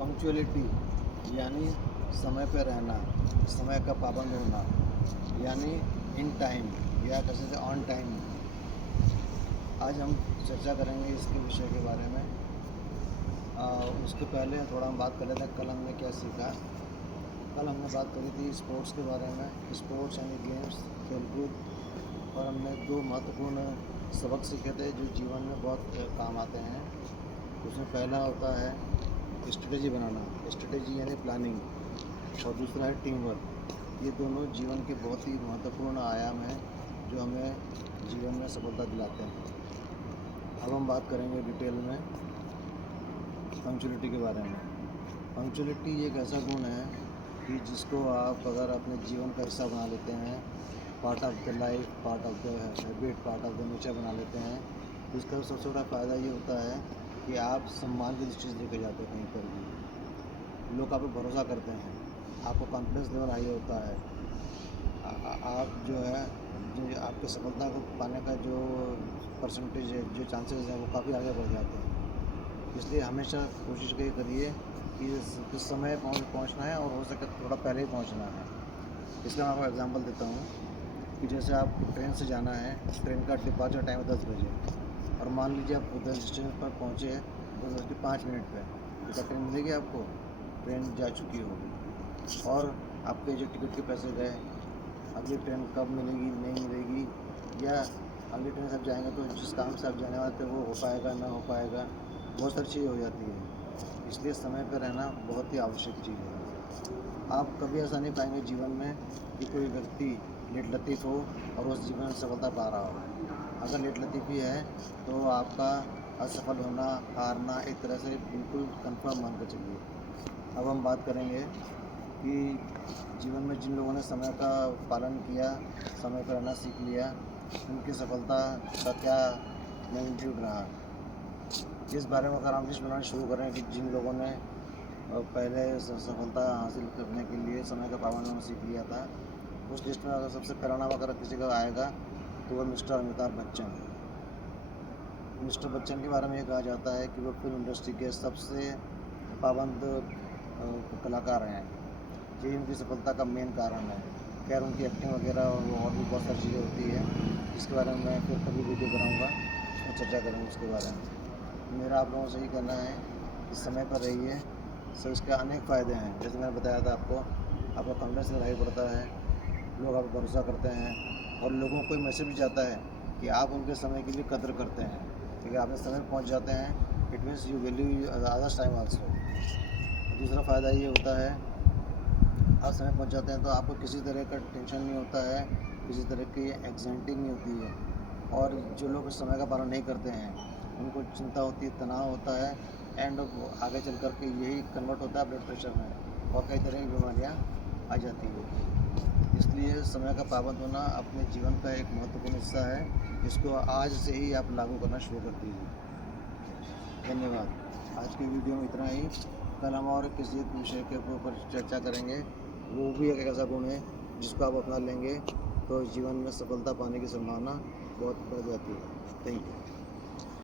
Punctuality यानी समय पे रहना, समय का पाबंद होना, यानी इन टाइम या कैसे से ऑन टाइम। आज हम चर्चा करेंगे इसके विषय के बारे में। उसके पहले थोड़ा हम बात कर लेते हैं कल हमने क्या सीखा। कल हमने बात करी थी स्पोर्ट्स के बारे में, स्पोर्ट्स यानी गेम्स, खेलकूद, और हमने दो महत्वपूर्ण सबक सीखे थे जो जीवन में बहुत काम आते हैं। उसमें पहला होता है स्ट्रेटेजी बनाना, स्ट्रेटेजी यानी प्लानिंग, और दूसरा है टीम वर्क। ये दोनों जीवन के बहुत ही महत्वपूर्ण आयाम हैं जो हमें जीवन में सफलता दिलाते हैं। अब हम बात करेंगे डिटेल में पंक्चुअलिटी के बारे में। पंक्चुअलिटी एक ऐसा गुण है कि जिसको आप अगर अपने जीवन का हिस्सा बना लेते हैं, part of the life, part of the habit, part of the nature बना लेते हैं, तो इसका सबसे बड़ा फ़ायदा ये होता है कि आप सम्मान की दृष्टि से देखे जाते हैं। कहीं पर भी लोग आप पर भरोसा करते हैं, आपको कॉन्फिडेंस लेवल हाई होता है। आप जो है जो आपके सफलता को पाने का जो परसेंटेज है, जो चांसेस हैं, वो काफ़ी आगे बढ़ जाते हैं। इसलिए हमेशा कोशिश करिए कि किस समय पहुंचना है, और हो सके थोड़ा पहले ही पहुंचना है। इसका मैं आपको एग्जांपल देता हूँ कि जैसे आप ट्रेन से जाना है, ट्रेन का डिपार्चर टाइम है 10 बजे, और मान लीजिए आप उधर स्टेशन पर पहुँचे 10:05 पे, तो क्या ट्रेन मिलेगी आपको? ट्रेन जा चुकी होगी, और आपके जो टिकट के पैसे गए। अगली ट्रेन कब मिलेगी, नहीं मिलेगी, या अगली ट्रेन से आप जाएंगे तो जिस काम से आप जाने वाले थे वो हो पाएगा ना हो पाएगा, बहुत सारी चीज़ें हो जाती है। इसलिए समय पर रहना बहुत ही आवश्यक चीज़ है। आप कभी ऐसा नहीं पाएंगे जीवन में कि कोई व्यक्ति लेट लतीफ़ हो और उस जीवन में सफलता पा रहा हो। अगर लेट लतीफ़ी है तो आपका असफल होना, हारना एक तरह से बिल्कुल कंफर्म मान कर चलिए। अब हम बात करेंगे कि जीवन में जिन लोगों ने समय का पालन किया, समय पर रहना सीख लिया, उनकी सफलता का क्या मैग्नीट्यूड रहा, इस बारे में अगर हम लिस्ट बनाना शुरू करें कि जिन लोगों ने पहले सफलता हासिल करने के लिए समय का पाबंद होना सीख लिया था, उस लिस्ट में अगर सबसे पहला नाम अगर किसी का आएगा तो वह मिस्टर अमिताभ बच्चन। मिस्टर बच्चन के बारे में ये कहा जाता है कि वो फिल्म इंडस्ट्री के सबसे पाबंद कलाकार हैं। ये इनकी सफलता का मेन कारण है। खैर उनकी एक्टिंग वगैरह और भी बहुत सारी चीज़ें होती है, जिसके बारे में मैं फिर कभी वीडियो बनाऊँगा और चर्चा करेंगे उसके बारे में। मेरा आप लोगों से ही कहना है कि समय पर रहिए। सो इसके अनेक फ़ायदे हैं, जैसे मैंने बताया था आपका कॉन्फिडेंस लेवल हाई बढ़ता है, लोग आप पर भरोसा करते हैं, और लोगों को मैसेज भी जाता है कि आप उनके समय की भी कदर करते हैं, क्योंकि आप समय पर पहुँच जाते हैं। It means you value others time also. दूसरा फ़ायदा ये होता है, आप समय पहुंच जाते हैं तो आपको किसी तरह का टेंशन नहीं होता है, किसी तरह की एंग्जाइटी नहीं होती है। और जो लोग समय का पालन नहीं करते हैं उनको चिंता होती है, तनाव होता है, एंड आगे चल कर के यही कन्वर्ट होता है ब्लड प्रेशर में, और कई तरह की बीमारियाँ आ जाती है। इसलिए समय का पाबंद होना अपने जीवन का एक महत्वपूर्ण हिस्सा है, जिसको आज से ही आप लागू करना शुरू कर दीजिए। धन्यवाद। आज की वीडियो में इतना ही। कल हम और किसी एक विषय के ऊपर चर्चा करेंगे। वो भी एक ऐसा गुण है जिसको आप अपना लेंगे तो जीवन में सफलता पाने की संभावना बहुत बढ़ जाती है। Thank you.